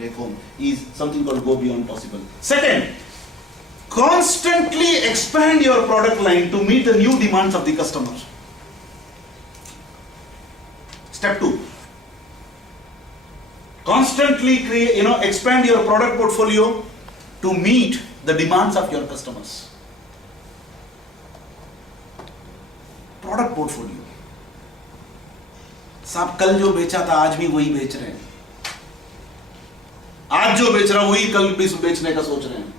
take home is something called go beyond possible. Second, constantly expand your product line to meet the new demands of the customer. Step 2, constantly create, expand your product portfolio to meet the demands of your customers. Product portfolio. साहब कल जो बेचा था आज भी वही बेच रहे हैं, आज जो बेच रहा वही कल भी बेचने का सोच रहे हैं.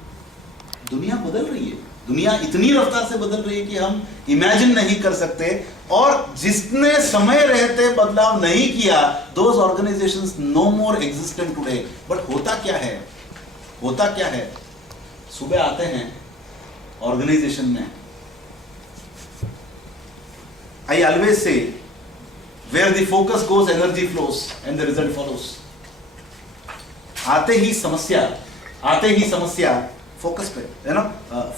दुनिया बदल रही है, दुनिया इतनी रफ्तार से बदल रही है कि हम इमेजिन नहीं कर सकते. और जिसने समय रहते बदलाव नहीं किया, those organizations no more existent today. But होता क्या है, सुबह आते हैं ऑर्गेनाइजेशन में. I always say where the focus goes, energy flows and the result follows. आते ही समस्या फोकस पे,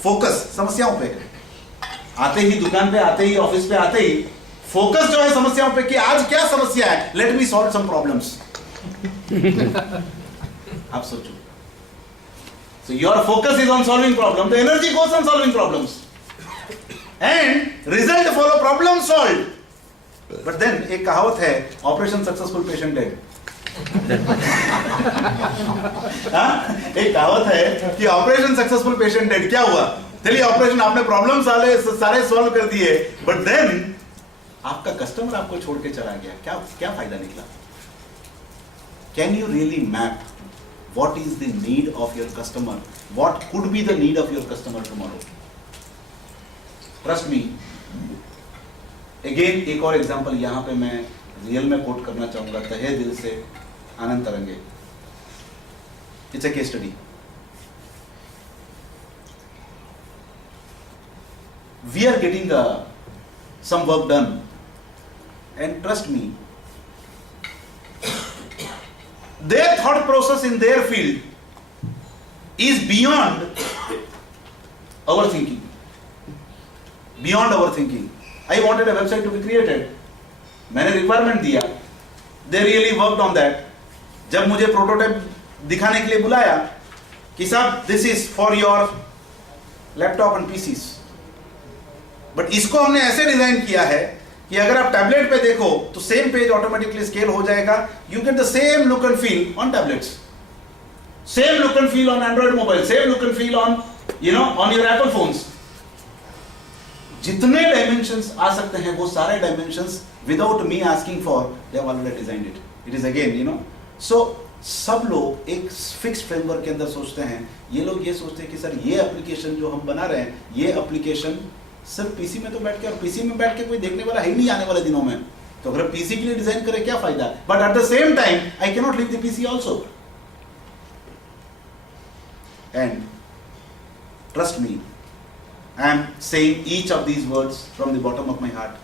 फोकस समस्याओं पे. आते ही दुकान पे, आते ही ऑफिस पे, आते ही फोकस जो है समस्याओं पे कि आज क्या समस्या है, let me solve some problems. आप सोचो. So your focus is on solving problem, the energy goes on solving problems and result follow, problem solved. But then एक कहावत है, ऑपरेशन सक्सेसफुल पेशेंट डेड. एक कहावत है कि ऑपरेशन सक्सेसफुल पेशेंट डेड. क्या हुआ? चलिए ऑपरेशन, आपने प्रॉब्लम सारे सॉल्व कर दिए, बट देन आपका कस्टमर आपको छोड़ के चला गया. क्या फायदा निकला? Can you really map what is the need of your customer? What could be the need of your customer tomorrow? Trust me. Again एक और एग्जांपल यहां पे मैं रियल में कोट करना चाहूंगा, तहे दिल से आनंद तरंगे. It's a case study. We are getting some work done and trust me, their thought process in their field is beyond our thinking. I wanted a website to be created. मैंने requirement दिया, they really worked on that. जब मुझे prototype दिखाने के लिए बुलाया कि साहब this is for your laptop and PCs, but इसको हमने ऐसे डिजाइन किया है कि अगर आप टैबलेट पे देखो तो सेम पेज ऑटोमेटिकली स्केल हो जाएगा. You get the same look and feel on tablets, same look and feel on Android mobile, same look and feel on on your Apple phones. जितने डायमेंशंस आ सकते हैं वो सारे dimensions without me asking for, they have already designed it. It is again so सब लोग एक fixed framework के अंदर सोचते हैं. ये लोग ये सोचते हैं कि सर ये एप्लीकेशन जो हम बना रहे हैं, ये एप्लीकेशन सिर्फ पीसी में तो बैठ के, और पीसी में बैठ के कोई देखने वाला है ही नहीं आने वाले दिनों में, तो अगर पीसी के लिए डिजाइन करे क्या फायदा? But at the same time I can not leave the PC also. And trust me, I am saying each of these words from the bottom of my heart.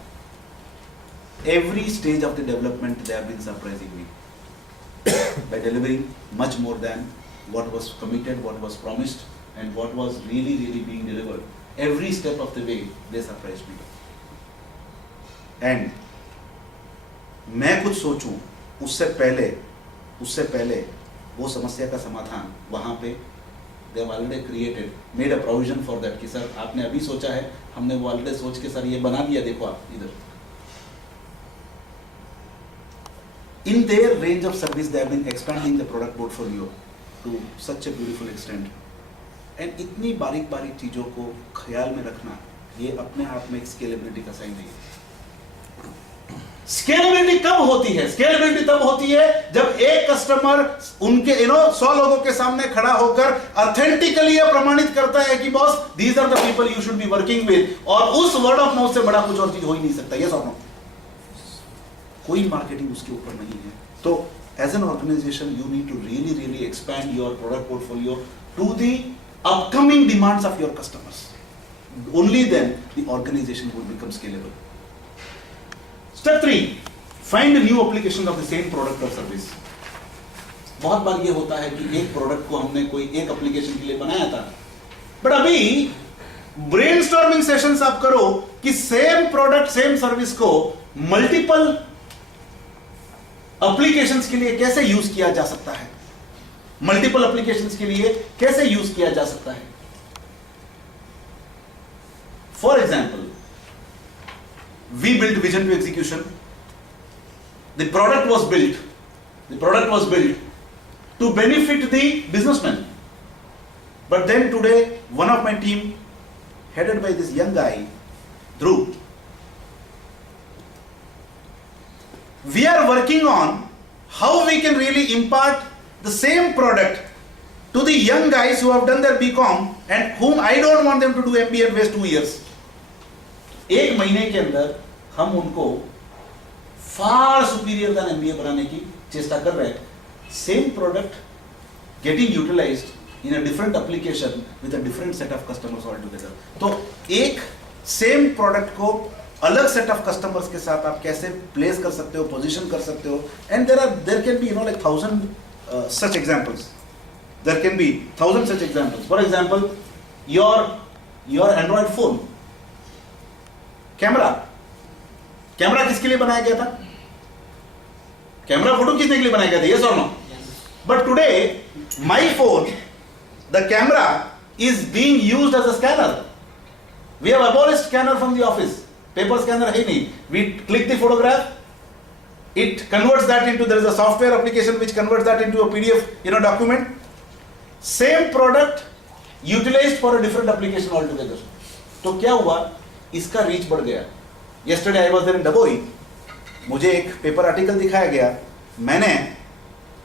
Every stage of the development they have been surprising me by delivering much more than what was committed, what was promised, and what was really being delivered. Every step of the way they surprised me. And मैं कुछ सोचूं उससे पहले वो समस्या का समाधान वहां पे they have already created, made a provision for that कि सर आपने अभी सोचा है, हमने वो ऑलरेडी सोच के सर ये बना दिया, देखो आप इधर. In their range of service they have been expanding the product portfolio to such a beautiful extent. And इतनी बारीक चीजों को ख्याल में रखना, ये अपने आप में एक स्केलेबिलिटी का साइन है. स्केलेबिलिटी कब होती है? स्केलेबिलिटी तब होती है जब एक कस्टमर उनके 100 लोगों के सामने खड़ा होकर ऑथेंटिकली यह प्रमाणित करता है कि boss these are the people you should be working with, और उस वर्ड ऑफ माउथ से बड़ा कुछ और चीज हो ही नहीं सकता. यस और नो? कोई मार्केटिंग उसके ऊपर नहीं है. तो as an organization you need to really expand your product portfolio to the upcoming demands of your customers. Only then the organization would become scalable. Step 3, find a new application of the same product or service. बहुत बार ये होता है कि एक product को हमने कोई एक एप्लीकेशन के लिए बनाया था, बट अभी ब्रेनस्टॉर्मिंग सेशंस आप करो कि सेम प्रोडक्ट सेम सर्विस को मल्टीपल एप्लीकेशंस के लिए कैसे यूज किया जा सकता है. मल्टीपल एप्लीकेशंस के लिए कैसे यूज किया जा सकता है. For example, we built vision to execution. The product was built to benefit the businessman. But then today, one of my team, headed by this young guy, Dhruv, we are working on how we can really impart the same product to the young guys who have done their BCom and whom I don't want them to do MBA and waste 2 years. एक महीने के अंदर हम उनको far superior then MBA बनाने की चेष्टा कर रहे हैं. Same product getting utilized in a different application with a different set of customers all together. तो एक सेम प्रोडक्ट को अलग सेट ऑफ कस्टमर्स के साथ आप कैसे प्लेस कर सकते हो, पोजीशन कर सकते हो. And there can be like 1000 such examples. There can be 1000 such examples. For example, your Android phone camera किसके लिए बनाया गया था? कैमरा फोटो खींचने के लिए बनाया गया था, यस और no? But today my phone, the camera is being used as a scanner. We have abolished scanner from the office. Paper scanner है नहीं. We click the photograph, it converts that into, there is a software application which converts that into a PDF document. Same product utilized for a different application altogether. तो क्या हुआ? इसका reach बढ़ गया. Yesterday I was there in Daboi. मुझे एक paper article दिखाया गया. मैंने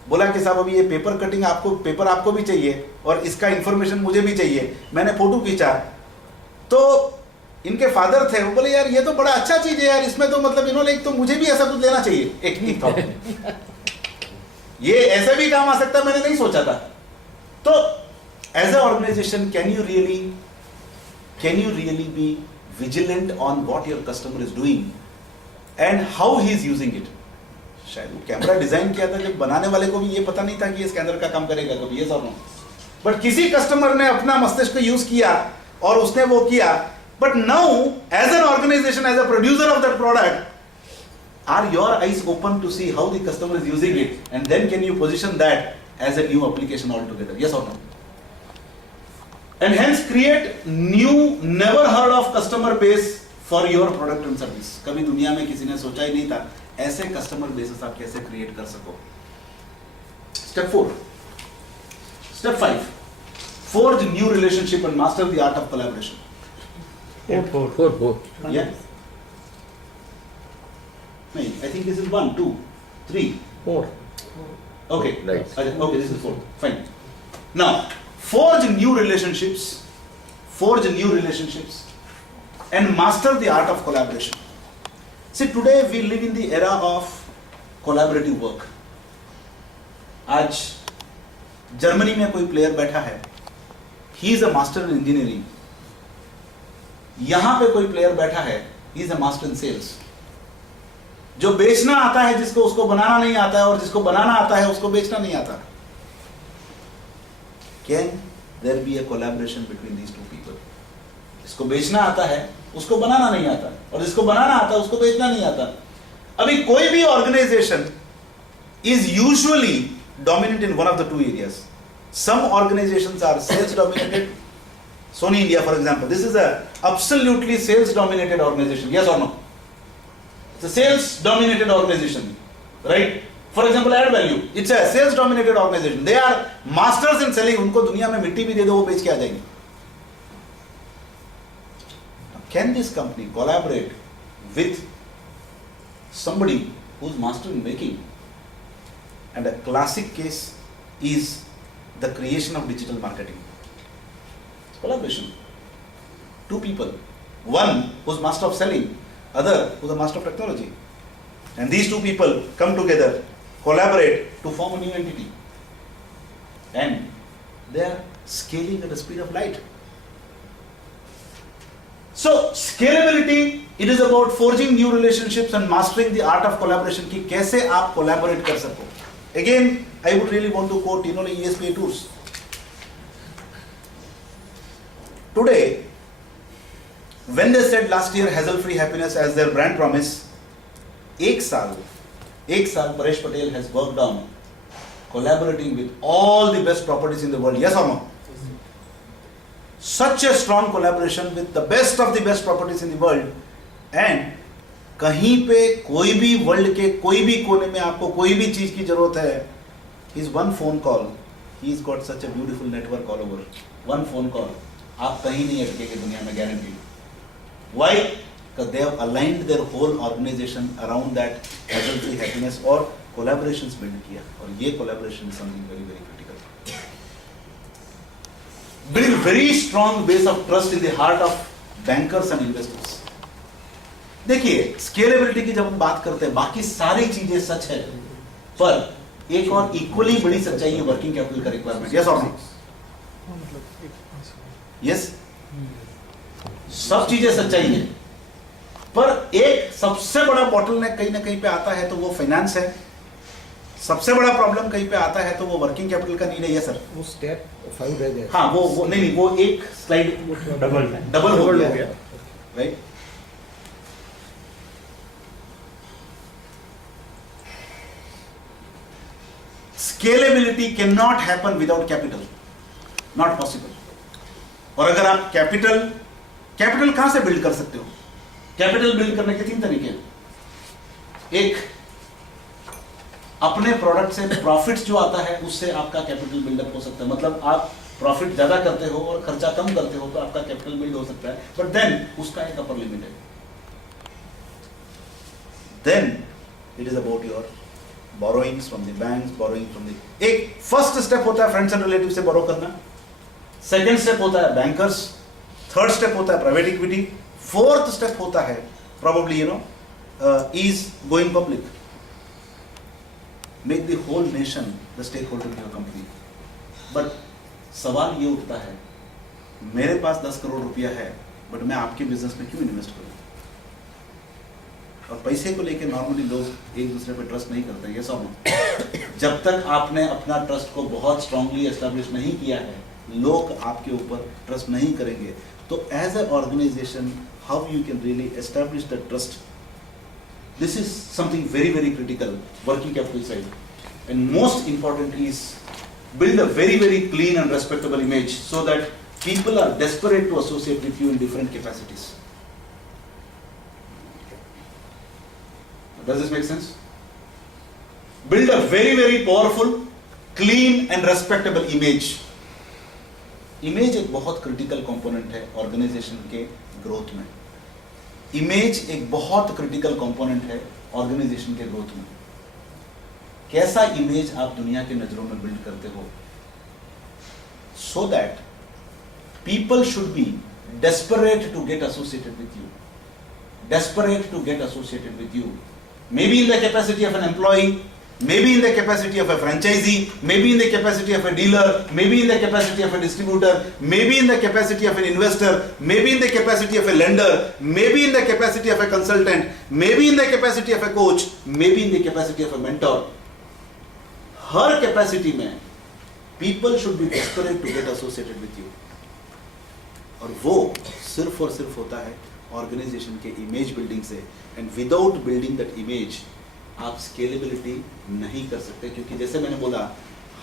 बोला कि साहब अभी ये पेपर कटिंग पेपर आपको भी चाहिए और इसका इंफॉर्मेशन मुझे भी चाहिए. मैंने फोटो खींचा तो इनके फादर थे, वो बोले यार ये तो बड़ा अच्छा चीज है यार, इसमें तो मतलब लाइक तो मुझे भी ऐसा कुछ लेना चाहिए. एक थॉट, ये ऐसे भी काम आ सकता है, मैंने नहीं सोचा था. तो as a organization, can you really be vigilant on what your customer is doing and how he is using it. शायद वो कैमरा डिजाइन किया था जब बनाने वाले को भी ये पता नहीं था कि ये स्कैनर का काम करेगा कभी, ये सब. बट किसी कस्टमर ने अपना मस्तिष्क यूज किया और उसने वो किया. But now as an organization, as a producer of that product, are your eyes open to see how the customer is using it and then can you position that as a new application all together, yes और no? And hence create new, never heard of customer base for your product and service. कभी दुनिया में किसी ने सोचा ही नहीं था ऐसे कस्टमर बेसेस आप कैसे क्रिएट कर सको. Step 4. Step 5. Forge new relationship and master the art of collaboration. 4. Yeah. No, I think this is 1, 2, 3, 4. Okay. Right. Okay, this is 4. Fine. Now, forge new relationships and master the art of collaboration. See, today we live in the era of collaborative work. आज Germany में कोई player बैठा है, he is a master in engineering. यहां पे कोई player बैठा है, he is a master in sales. जो बेचना आता है जिसको, उसको बनाना नहीं आता है, और जिसको बनाना आता है उसको बेचना नहीं आता. Can there be a collaboration between these two people? जिसको बेचना आता है उसको बनाना नहीं आता, और जिसको बनाना आता है उसको बेचना नहीं आता. अभी कोई भी organisation is usually dominant in one of the two areas. Some organizations are sales dominated. Sony India, for example, this is a absolutely sales dominated organization, yes or no? It's a sales dominated organization, right? For example, Add Value, it's a sales dominated organization. They are masters in selling. उनको दुनिया में मिट्टी भी दे दो वो बेच के आ जाएंगे. Can this company collaborate with somebody who's master in making? And a classic case is the creation of digital marketing. It's collaboration. Two people, one who's master of selling, other who's a master of technology, and these two people come together, collaborate to form a new entity, and they are scaling at the speed of light. So scalability, it is about forging new relationships and mastering the art of collaboration. कि कैसे आप collaborate कर सको. Again, I would really want to quote ESPA Tours. Today, when they said last year hassle-free happiness as their brand promise, एक साल Paresh Patel has worked on collaborating with all the best properties in the world. Yes or no? Such a strong collaboration with the best of the best properties in the world, and कहीं पे कोई भी world के कोई भी कोने में आपको कोई भी चीज की जरूरत है, his one phone call, he's got such a beautiful network all over. One phone call, आप कहीं नहीं अटकेंगे दुनिया में, guaranteed. Why? Because they have aligned their whole organization around that hassle-free happiness और collaborations build किया, और ये collaboration is something very very critical. Build very strong base of trust in the heart of bankers and investors. देखिए, scalability की जब हम बात करते हैं, बाकी सारी चीजें सच है, पर एक और इक्वली बड़ी सच्चाई है वर्किंग कैपिटल का रिक्वायरमेंट. यस और नो? यस, सब चीजें सच्चाई है, पर एक सबसे बड़ा बॉटलनेक कहीं ना कहीं पे आता है तो वो फाइनेंस है. सबसे बड़ा प्रॉब्लम कहीं पे आता है तो वो वर्किंग कैपिटल का नीड है. यस सर, वो स्टेप 5 रह गया. हाँ, वो नहीं, वो एक स्लाइड डबल हो गया, right. Scalability cannot happen without capital, not possible. और अगर आप कैपिटल कहां से बिल्ड कर सकते हो? कैपिटल बिल्ड करने के 3 तरीके हैं. एक, अपने प्रोडक्ट से प्रॉफिट्स जो आता है उससे आपका कैपिटल बिल्डअप हो सकता है. मतलब आप प्रॉफिट ज्यादा करते हो और खर्चा कम करते हो तो आपका कैपिटल बिल्ड हो सकता है, बट देन उसका एक अपर लिमिट है. Then it is about your borrowings from the banks, borrowing from the, एक फर्स्ट स्टेप होता है फ्रेंड्स एंड रिलेटिव से बोरो करना, सेकंड स्टेप होता है बैंकर्स, थर्ड स्टेप होता है प्राइवेट इक्विटी, फोर्थ स्टेप होता है probably is going public. Make the whole nation the stakeholder in your company. But सवाल ये उठता है, मेरे पास 10 करोड़ रुपया है, बट मैं आपके बिजनेस में क्यों इन्वेस्ट करूं? और पैसे को लेके नॉर्मली लोग एक दूसरे पे ट्रस्ट नहीं करते. ये सब जब तक आपने अपना ट्रस्ट को बहुत स्ट्रांगली एस्टैब्लिश नहीं किया है, लोग आपके ऊपर ट्रस्ट नहीं करेंगे. तो as a organization, how you can really establish the trust, this is something very very critical working capital side. And most important is build a very very clean and respectable image so that people are desperate to associate with you in different capacities. Does this make sense? Build a very very powerful, clean and respectable image. Image एक बहुत critical component है organization के growth में. Image एक बहुत critical component है organization के growth में. कैसा इमेज आप दुनिया के नजरों में बिल्ड करते हो, so that people should be desperate to get associated with you, desperate to get associated with you, maybe in the capacity of an employee, maybe in the capacity of a franchisee, maybe in the capacity of a dealer, maybe in the capacity of a distributor, maybe in the capacity of an investor, maybe in the capacity of a lender, maybe in the capacity of a consultant, maybe in the capacity of a coach, maybe in the capacity of a mentor. हर capacity में people should be desperate to get associated with you, और वो सिर्फ और सिर्फ होता है organization के इमेज बिल्डिंग से. And without building that image आप स्केलेबिलिटी नहीं कर सकते, क्योंकि जैसे मैंने बोला,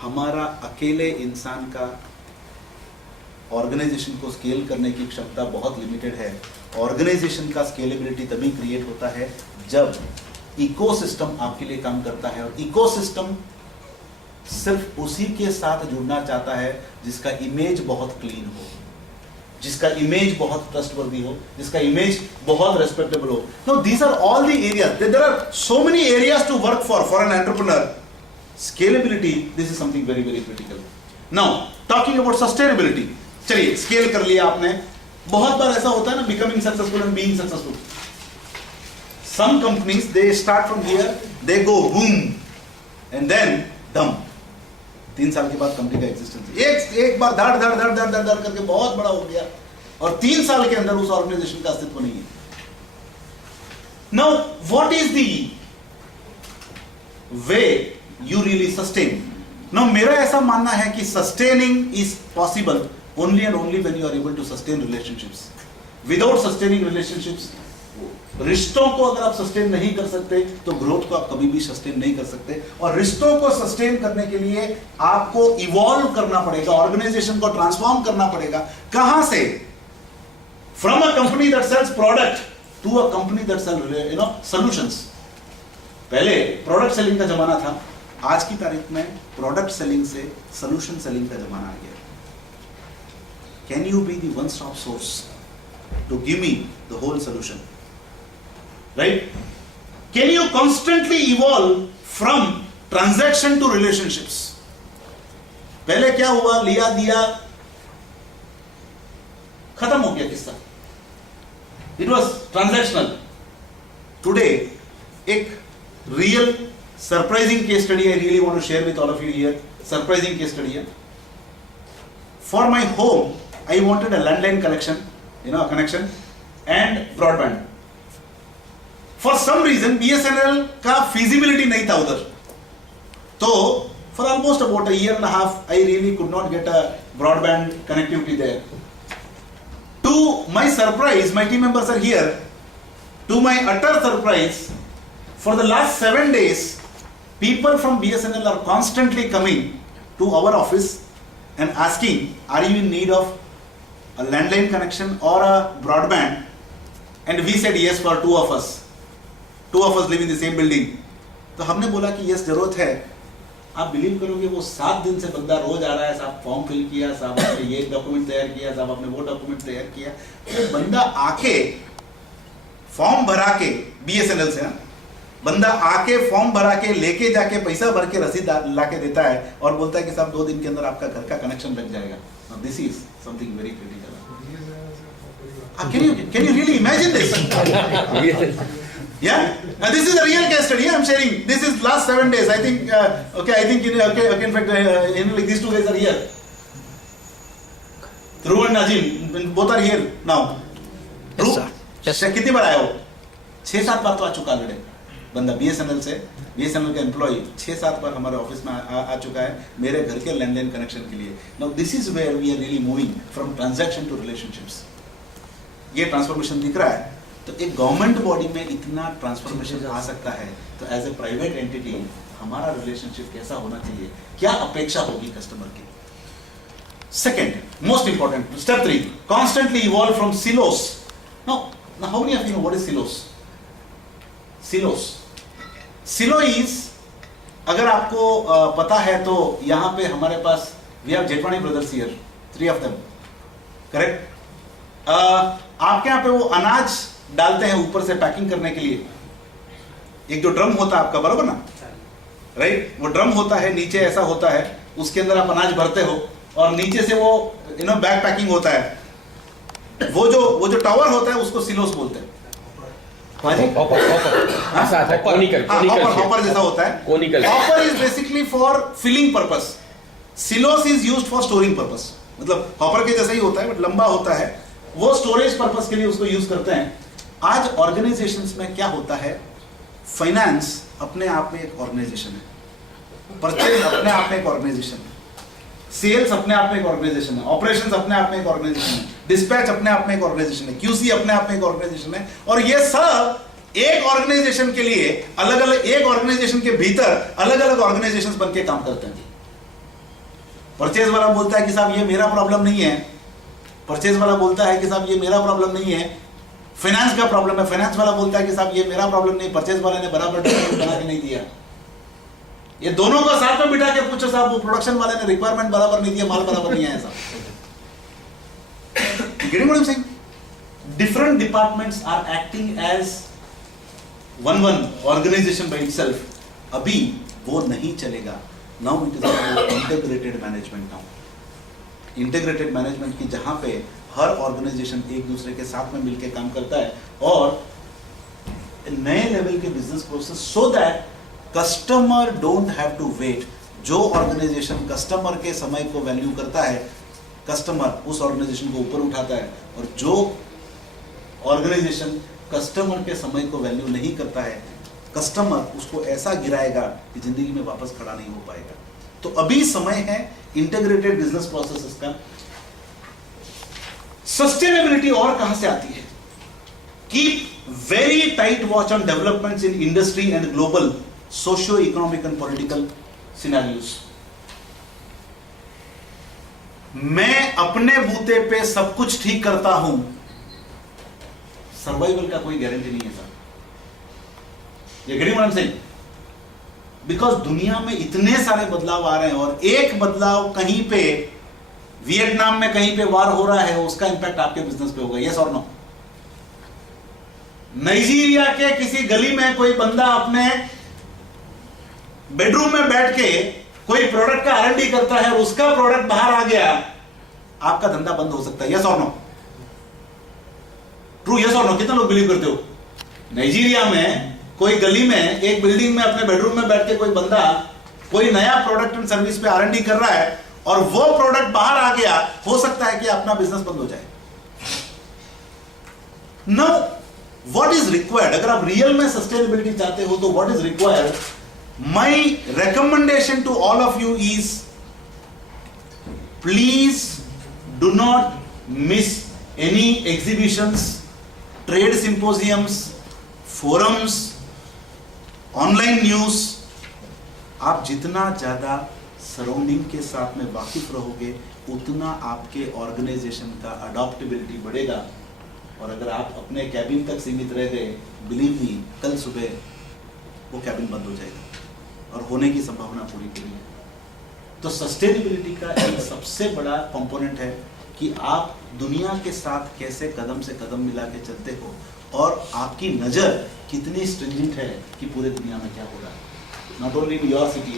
हमारा अकेले इंसान का ऑर्गेनाइजेशन को स्केल करने की क्षमता बहुत लिमिटेड है. ऑर्गेनाइजेशन का स्केलेबिलिटी तभी क्रिएट होता है जब इकोसिस्टम आपके लिए काम करता है, और इकोसिस्टम सिर्फ उसी के साथ जुड़ना चाहता है जिसका इमेज बहुत क्लीन हो, जिसका इमेज बहुत ट्रस्टवर्दी हो, जिसका इमेज बहुत रेस्पेक्टेबल हो. Now these are all the areas, there are so many areas to work for an entrepreneur. Scalability, this is something very very critical. Now talking about sustainability, चलिए scale कर लिया आपने. बहुत बार ऐसा होता है ना, becoming successful and being successful. Some companies they start from here, they go boom and then doom. 3 साल के बाद कंपनी का एग्जिस्टेंस एक बार धड़ धड़ धड़ धड़ धड़ धड़ करके बहुत बड़ा हो गया, और 3 साल के अंदर उस ऑर्गेनाइजेशन का अस्तित्व नहीं है. Now what is the way you really sustain? Now मेरा ऐसा मानना है कि sustaining is possible only and only when you are able to sustain relationships. Without sustaining relationships, रिश्तों को अगर आप सस्टेन नहीं कर सकते तो ग्रोथ को आप कभी भी सस्टेन नहीं कर सकते। और रिश्तों को सस्टेन करने के लिए आपको इवॉल्व करना पड़ेगा, ऑर्गेनाइजेशन को ट्रांसफॉर्म करना पड़ेगा। कहां से? From a company that sells product to a company that sell solutions. पहले प्रोडक्ट सेलिंग का जमाना था, आज की तारीख में प्रोडक्ट सेलिंग से सॉल्यूशन सेलिंग का जमाना आ गया। Can you be the one stop source to give me the whole solution? Right? Can you constantly evolve from transaction to relationships? पहले क्या हुआ, लिया दिया खत्म हो गया किस्सा, it was transactional. Today एक real surprising case study I really want to share with all of you here. Surprising case study है. For my home I wanted a landline connection, a connection and broadband. For some reason BSNL का feasibility नहीं था उधर, तो for almost about a year and a half I really could not get a broadband connectivity there. To my surprise, my team members are here. To my utter surprise, for the last 7 days people from BSNL are constantly coming to our office and asking, are you in need of a landline connection or a broadband? And we said yes for two of us live in the same building. तो हमने बोला कि yes जरूरत है। आप believe करोगे वो 7 दिन से बंदा रोज आ रहा है, साहब फॉर्म फिल किया, साहब आपने ये डॉक्यूमेंट तैयार किया, साहब आपने वो डॉक्यूमेंट तैयार किया। वो बंदा आके फॉर्म भरा के BSNL से ना, बंदा आके फॉर्म भरा के लेके जाके पैसा भर के रसीद ला के देता है और बोलता है कि साहब 2 दिन के अंदर आपका घर का कनेक्शन लग जाएगा। This is something very critical. Can you really imagine this? Yeah, this is a real case study. I'm sharing. This is last 7 days. I think. In fact, like these 2 guys are here. Dhruv and Najim, both are here now. Yes, sir. Yes. कितनी बार आया हो? 6-7 बार तो आ चुका है बंदा BSNL से, BSNL का employ 6-7 बार हमारे ऑफिस में आ चुका है मेरे घर के लैंडलाइन कनेक्शन के लिए। Now this is where we are really moving from transaction to relationships. ये ट्रांसफॉर्मेशन दिख रहा है। तो एक गवर्नमेंट बॉडी में इतना ट्रांसफॉर्मेशन आ सकता है, तो एज ए प्राइवेट एंटिटी हमारा रिलेशनशिप कैसा होना चाहिए, क्या अपेक्षा होगी कस्टमर की? Second most important, step 3, constantly evolve from silos. Now how many of you know what is silos? Silo is, अगर आपको पता है तो यहां पे हमारे पास we have Jethwani brothers here, 3 of them, correct? आपके यहाँ पे वो अनाज डालते हैं ऊपर से पैकिंग करने के लिए, एक जो ड्रम होता है आपका, बरोबर ना, राइट? वो ड्रम होता है, नीचे ऐसा होता है, उसके अंदर आप अनाज भरते हो और नीचे से वो बैग पैकिंग होता है। वो जो टावर होता है उसको सिलोस बोलते हैं। हॉपर जैसा होता है। Hopper is basically for filling purpose, silos is used for storing purpose. मतलब हॉपर के जैसा ही होता है बट लंबा होता है, वो स्टोरेज पर्पस के लिए उसको यूज करते हैं। आज ऑर्गेनाइजेशंस में क्या होता है, फाइनेंस अपने आप में एक ऑर्गेनाइजेशन है, परचेज अपने आप में एक ऑर्गेनाइजेशन है, सेल्स अपने आप में एक ऑर्गेनाइजेशन है, ऑपरेशंस अपने आप में एक ऑर्गेनाइजेशन है, डिस्पैच अपने आप में एक ऑर्गेनाइजेशन है, QC अपने आप में एक ऑर्गेनाइजेशन है। और ये सब एक ऑर्गेनाइजेशन के लिए अलग अलग, एक ऑर्गेनाइजेशन के भीतर अलग अलग ऑर्गेनाइजेशंस बन के काम करते हैं। परचेज वाला बोलता है कि साहब ये मेरा प्रॉब्लम नहीं है, परचेज वाला बोलता है कि साहब ये मेरा प्रॉब्लम नहीं है, फाइनेंस का प्रॉब्लम है, फाइनेंस वाला बोलता है कि साहब ये मेरा प्रॉब्लम नहीं, परचेज वाले ने बराबर डॉक्यूमेंट बना के नहीं दिया। ये दोनों को साथ में बिठा के पूछो साहब, वो प्रोडक्शन वाले ने रिक्वायरमेंट बराबर नहीं दिया, माल बराबर नहीं आया साहब। Getting what I'm saying? Different departments are acting as one organization by itself. अभी वो नहीं चलेगा। Now it is about integrated management now. Integrated management की जहां पे हर ऑर्गेनाइजेशन एक दूसरे के साथ में मिलकर काम करता है और नए लेवल के business process, so that customer don't have to wait. जो ऑर्गेनाइजेशन कस्टमर के समय को वैल्यू करता है, कस्टमर उस ऑर्गेनाइजेशन को ऊपर उठाता है, और जो ऑर्गेनाइजेशन कस्टमर के समय को वैल्यू नहीं करता है, कस्टमर उसको ऐसा गिराएगा कि जिंदगी में वापस खड़ा नहीं हो पाएगा। तो अभी समय है इंटीग्रेटेड बिजनेस प्रोसेसेस का। सस्टेनेबिलिटी और कहां से आती है? Keep very tight watch on developments in industry and global socio-economic and political scenarios. मैं अपने बूते पे सब कुछ ठीक करता हूं, सर्वाइवल का कोई गारंटी नहीं है सर. ये getting what I am saying? Because दुनिया में इतने सारे बदलाव आ रहे हैं और एक बदलाव कहीं पे वियतनाम में कहीं पे वार हो रहा है, उसका इंपैक्ट आपके बिजनेस पे होगा. यस और नो? नाइजीरिया के किसी गली में कोई बंदा अपने बेडरूम में बैठ के कोई प्रोडक्ट का R&D करता है और उसका प्रोडक्ट बाहर आ गया, आपका धंधा बंद हो सकता है. यस और नो? ट्रू? यस और नो? कितने लोग बिलीव करते हो? नाइजीरिया में कोई गली में एक बिल्डिंग में अपने बेडरूम में बैठ के कोई बंदा कोई नया प्रोडक्ट एंड सर्विस पे R&D कर रहा है और वो प्रोडक्ट बाहर आ गया, हो सकता है कि अपना बिजनेस बंद हो जाए. No, what is required? अगर आप रियल में सस्टेनेबिलिटी चाहते हो तो what is required? My recommendation to all of you is please do not miss any exhibitions, trade symposiums, forums, online news. आप जितना ज्यादा सराउंडिंग के साथ में वाकिफ रहोगे उतना आपके ऑर्गेनाइजेशन का अडॉप्टेबिलिटी बढ़ेगा. और अगर आप अपने कैबिन तक सीमित रह गए, बिलीव मी, कल सुबह वो कैबिन बंद हो जाएगा और होने की संभावना पूरी पूरी है. तो सस्टेनेबिलिटी का एक सबसे बड़ा कंपोनेंट है कि आप दुनिया के साथ कैसे कदम से कदम मिला के चलते हो और आपकी नजर कितनी स्ट्रिंजेंट है कि पूरे दुनिया में क्या हो रहा है. Not only in your city,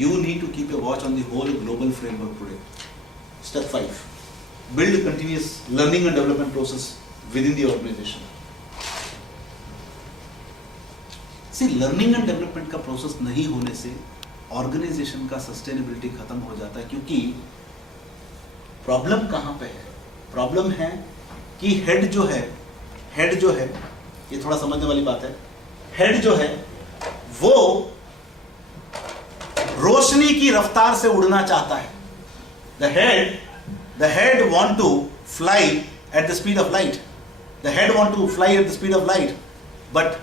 you need to keep a watch on the whole global framework today. Step 5, build continuous learning and development process within the organization. See, learning and development का process नहीं होने से organization का sustainability खत्म हो जाता है. क्योंकि problem कहाँ पे है? problem है कि head जो है, ये थोड़ा समझने वाली बात है, head जो है वो रोशनी की रफ्तार से उड़ना चाहता है. The head want to fly at the speed of light. The head want to fly at the speed of light, but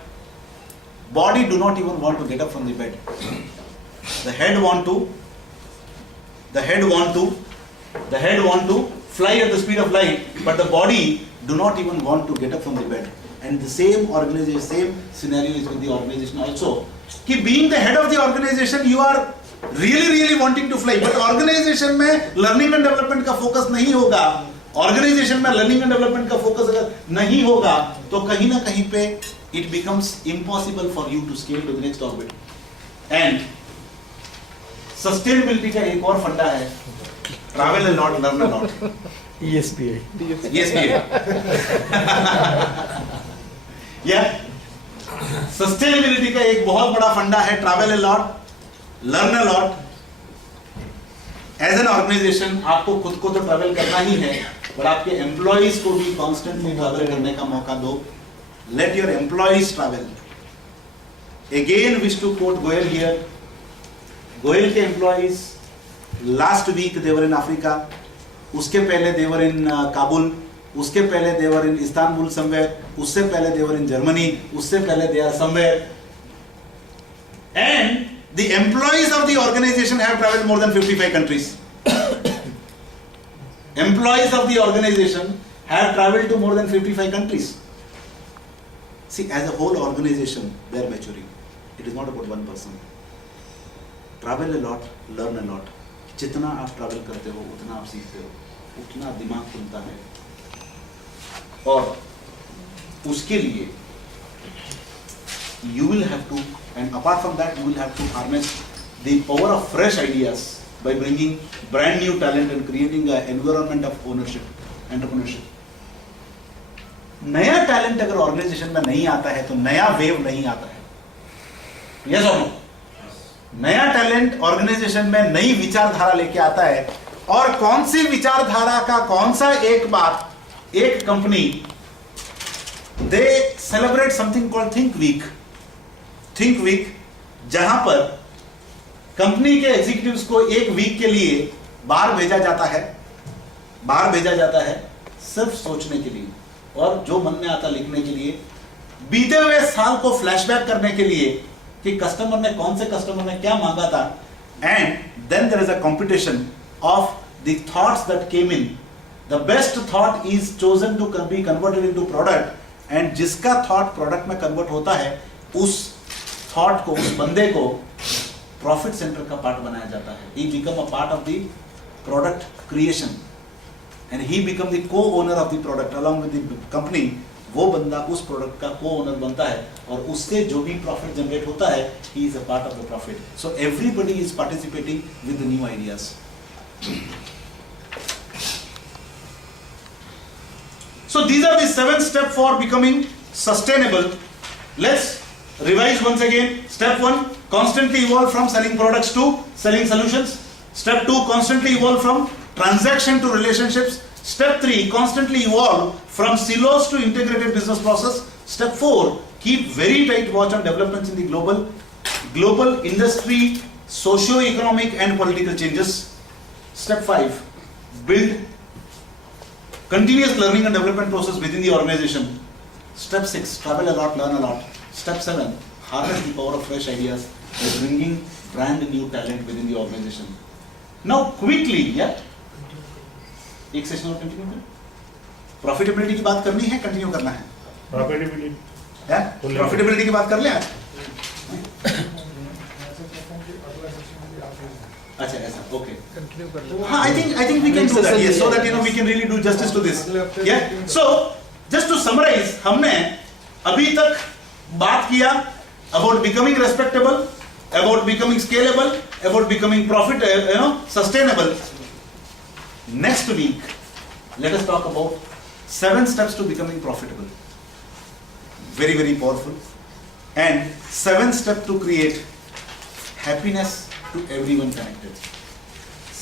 body do not even want to get up from the bed. The head want to fly at the speed of light, but the body do not even want to get up from the bed. And the same organization, same scenario is with the organization also. कि being the head of the organization, you are really wanting to fly, but organization में learning and development का focus नहीं होगा. Organization में learning and development का focus अगर नहीं होगा तो कहीं ना कहीं पे it becomes impossible for you to scale to the next orbit. And sustainability का एक और फंडा है, travel a lot, learn a lot. ESPI. Sustainability का एक बहुत बड़ा फंडा है, travel a lot, learn a lot. As an organization आपको खुद को तो ट्रैवल करना ही है, पर आपके एम्प्लॉइज को भी कॉन्स्टेंटली ट्रैवल करने का मौका दो. Let your employees travel. Again wish to quote Goyal here. Goyal के employees last week they were in Africa, उसके पहले दे वर इन काबुल, उसके पहले they were in Istanbul somewhere, उससे पहले they were in Germany, उससे पहले they are somewhere. And the employees of the organization have traveled more than 55 countries. Employees of the organization have traveled to more than 55 countries. See, as a whole organization, they are maturing. It is not about one person. Travel a lot, learn a lot. जितना आप travel करते हो उतना आप सीखते हो, उतना दिमाग खुलता है. और उसके लिए you will have to, and apart from that you will have to harness the power of fresh ideas by bringing brand new talent and creating an environment of ownership, entrepreneurship. नया टैलेंट अगर organisation में नहीं आता है तो नया wave नहीं आता है. यस और नो? नया टैलेंट ऑर्गेनाइजेशन में नई विचारधारा लेके आता है. और कौन सी विचारधारा का कौन सा एक बात, एक company they celebrate something called think week, जहां पर कंपनी के एग्जीक्यूटिव्स को एक वीक के लिए बाहर भेजा जाता है सिर्फ सोचने के लिए. और जो मन में आता लिखने के लिए, बीते हुए साल को फ्लैशबैक करने के लिए कि कस्टमर ने कौन से कस्टमर ने क्या मांगा था, and then there is a competition of the thoughts that came in. The best thought is chosen to be converted into product, and जिसका थॉट प्रोडक्ट में कन्वर्ट होता है उस थॉट को, उस बंदे को प्रॉफिट सेंटर का पार्ट बनाया जाता है. He become a part of the product creation and he become the co owner of the product along with the company. वो बंदा उस प्रोडक्ट का को ओनर बनता है और उससे जो भी प्रॉफिट जनरेट होता है, he is a part of the profit. So everybody is participating with the new ideas. So these are the 7 steps for becoming sustainable. Let's revise once again. Step 1, constantly evolve from selling products to selling solutions. Step 2, constantly evolve from transaction to relationships. Step 3, constantly evolve from silos to integrated business process. Step 4, keep very tight watch on developments in the global industry, socio-economic and political changes. Step 5, build continuous learning and development process within the organization. Step 6, travel a lot, learn a lot. Step 7, harness the power of fresh ideas by bringing brand new talent within the organization. Now quickly, एक session और continue करें. Profitability की बात करनी है, continue करना है. Profitability की बात कर लें आज. अच्छा ऐसा, ओके. हाँ, I think we can do that, yes, so that we can really do justice to this. Yeah. So just to summarize, हमने अभी तक बात किया about becoming respectable, about becoming scalable, about becoming sustainable. Next week, let us talk about 7 steps to becoming profitable. Very, very powerful. And 7 steps to create happiness to everyone connected.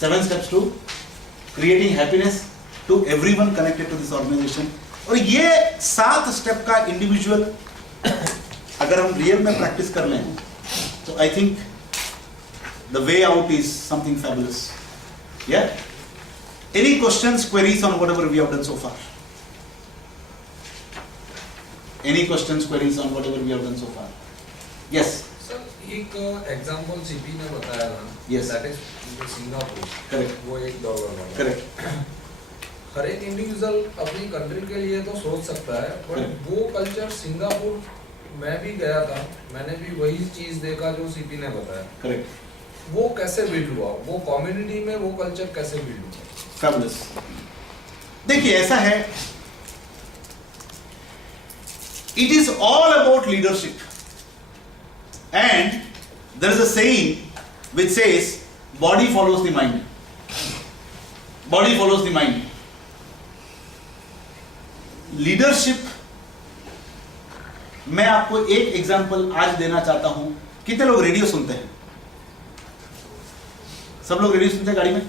7 steps to creating happiness to everyone connected to this organization. और ये 7 step का individual अगर हम real में practice कर लें तो I think the way out is something fabulous. Yeah? Any questions, queries on whatever we have done so far? Any questions, queries on whatever we have done so far? Yes. Sir एक example CP ने बताया था. Yes. That is Singapore. Correct. वो $1 वाला. Correct. हर एक individual अपनी country के लिए तो सोच सकता है, बट वो कल्चर सिंगापुर मैं भी गया था, मैंने भी वही चीज देखा जो सीपी ने बताया. Correct. वो कैसे बिल्ड हुआ, वो कम्युनिटी में वो कल्चर कैसे बिल्ड हुआ? Fabulous. देखिए ऐसा है, it is all about leadership, and there is a saying which says body follows the mind. Body follows the mind. Leadership, मैं आपको एक एग्जांपल आज देना चाहता हूं. कितने लोग रेडियो सुनते हैं? सब लोग रेडियो सुनते हैं गाड़ी में?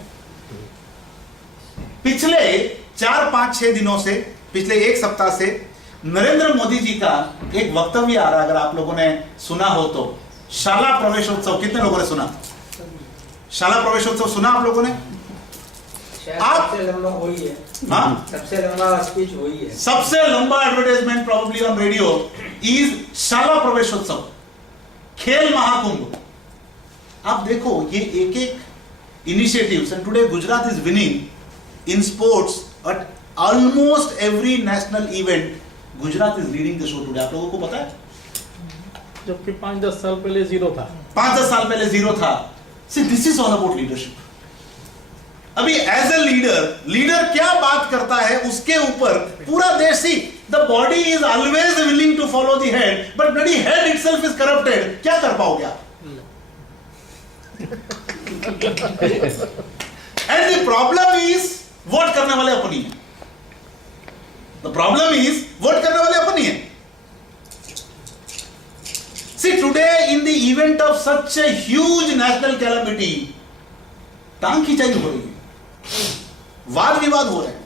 पिछले 4-5-6 दिनों से, पिछले एक सप्ताह से नरेंद्र मोदी जी का एक वक्तव्य आ रहा है, अगर आप लोगों ने सुना हो तो. शाला प्रवेशोत्सव, कितने लोगों ने सुना? शाला प्रवेशोत्सव सुना आप लोगों ने? आप सबसे लंबा वही है. हाँ, सबसे लंबा स्पीच वही है. सबसे लंबा advertisement probably on radio is शाला प्रवेशोत्सव, खेल महाकुंभ. आप देखो ये एक initiatives, and today Gujarat is winning in sports eight almost every national event. Gujarat is leading the show today. आप लोगों को पता है? जबकि 5-10 साल पहले जीरो था. 5-10 साल पहले जीरो था. See this is all about leadership. अभी एज ए लीडर क्या बात करता है उसके ऊपर पूरा देश. See the body is always willing to follow the head, but bloody head itself is corrupted. क्या कर पाओगे आप? And the problem is vote करने वाले अपनी है. द प्रॉब्लम इज वोट करने वाले अपनी है. See, today in the event of such a huge national calamity, टांग खिंचाई हो रही है, वाद विवाद हो रहे हैं.